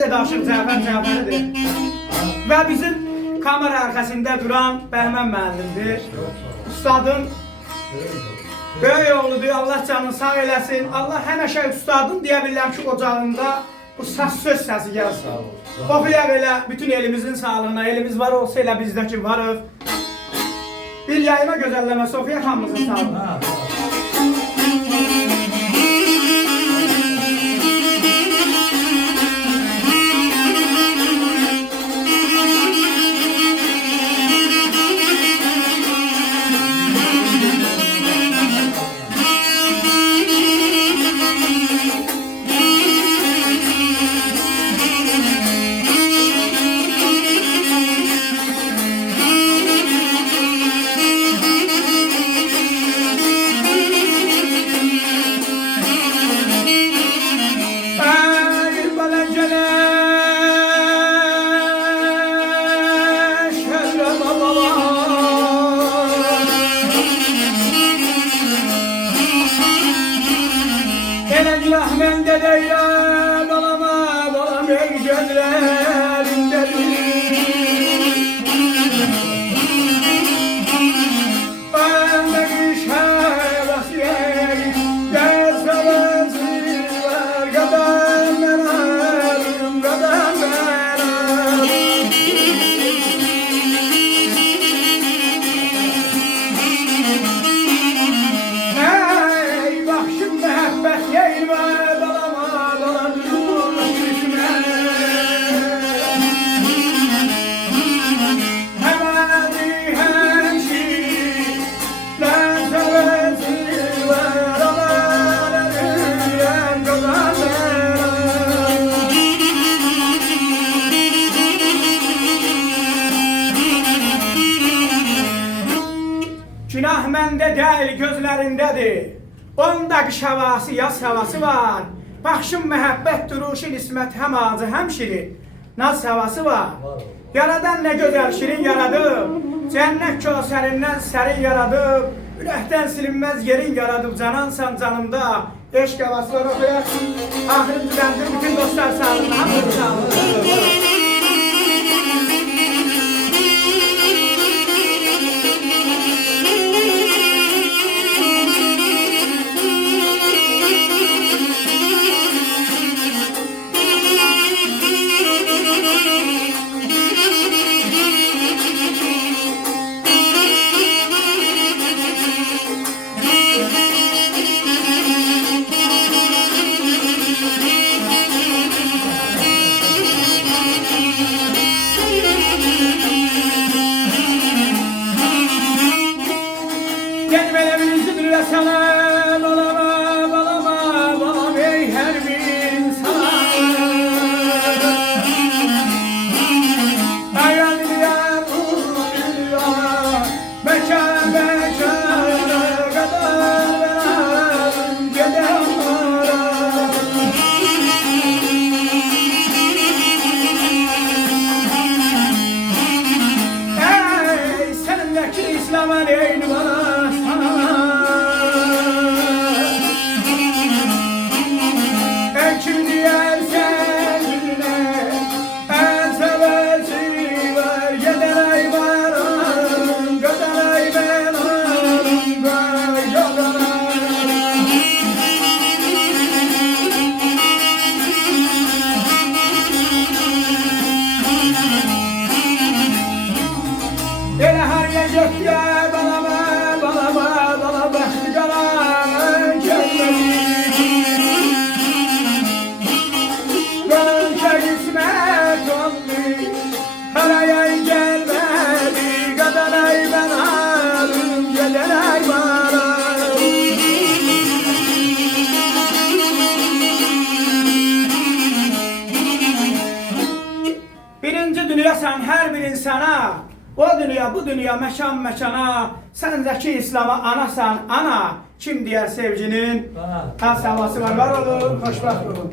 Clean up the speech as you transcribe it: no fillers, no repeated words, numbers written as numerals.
Daşım Cəfəridir və bizim kamera arxasında duran Bəhmən müəllimdir. Ustadın böyük oğludur, Allah canını sağ eləsin. Allah həmişə ustadın deyə bilirəm ki, ocağında bu söz səsi gəlsin. Oxuyaq elə bütün elimizin sağlığına, elimiz var olsa elə bizdəki varıq. Bir yayma gözəlləməsi oxuyaq hamımızın sağlığına. Mən də deyirəm, balam ey gözlərindedir. Mən də qış həvəsiyəm, gəzəvəzi var, qadan mənəm, qadan mənəm. Ey baxşım məhəbbət yeyil var, günah məndə deyil, gözlərindədir. Onda qış havası, yaz havası var. Baxşım məhəbbət duruşun ismət həm acı, həm şirin. Naz havası var. Yaradan nə gözəl şirin yaradıb. Cənnət kösərindən sərin yaradıb. Ürəkdən silinməz yerin yaradıb. Canansan canımda. Eşq havasıları oxuyaq. Axırıncı bəndir bütün dostlar sağlığına. Hamı sağlığına. Sana balama ey her bir insana. Ayağına vurdular mekan kadar verem geden ey senindeki İslam'ın eyni bana sana. Elə hər yer getdiyə balama bəxti qalan gəlmədi. Qanca qismət oldu, hələ yay gəlmədi. Qadanay mən alım, gələnay baram. Birinci dünyasan hər bir insana. O dünya, bu dünya, məkan məkana, səndəki İslam'a anasan, ana, kim deyər sevginin, tas havası var olun, xoşbaxt olun.